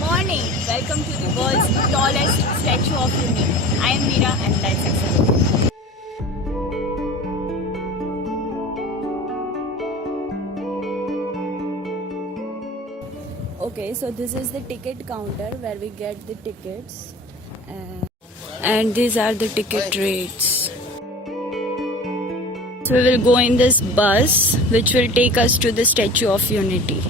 Morning. Welcome to the world's tallest statue of unity. I am Meera and that's Vexento. Okay, so this is the ticket counter where we get the tickets, and these are the ticket rates. So we will go in this bus which will take us to the Statue of Unity.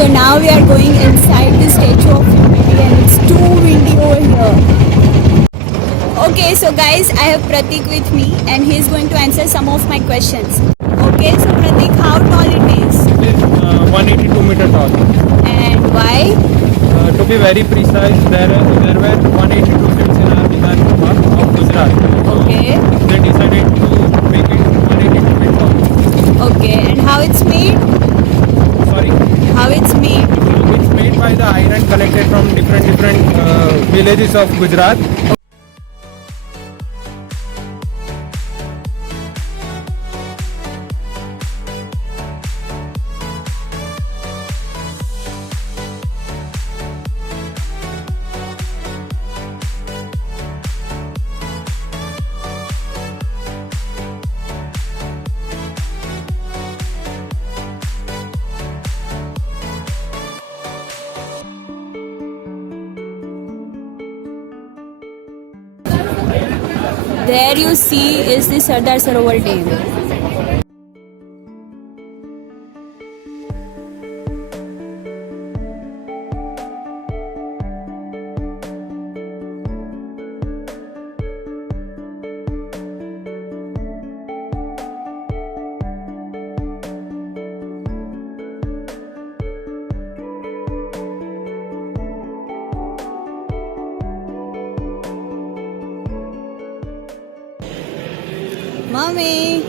So now we are going inside the Statue of Unity and it's too windy over here. Okay, so guys, I have Pratik with me and he is going to answer some of my questions. Okay, so Pratik, how tall it is? It is 182 meter tall. And why? To be very precise, there were 182 seats in our Vidhan Sabha of Gujarat. Okay. They decided to make it 182 meter tall. Okay, and how it's made? Sorry? How it's made? It's made by the iron collected from different villages of Gujarat. There you see is the Sardar Sarovar dam. Mommy!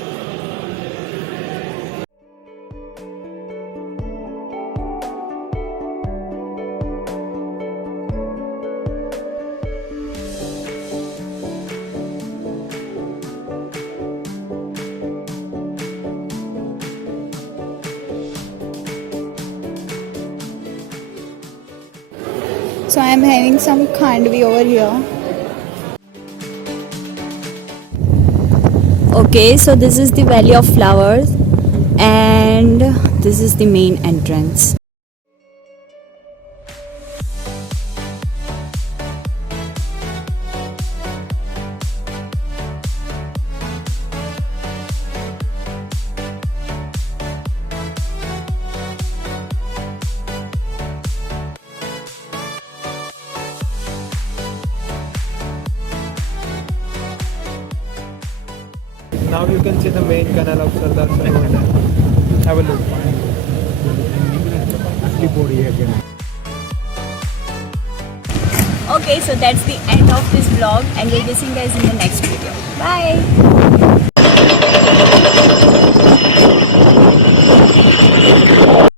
So I am having some khandvi over here. Okay, so this is the Valley of Flowers and this is the main entrance. Now you can see the main canal of Sardar Sarovar. Have a look. Okay, so that's the end of this vlog and we'll be seeing you guys in the next video. Bye!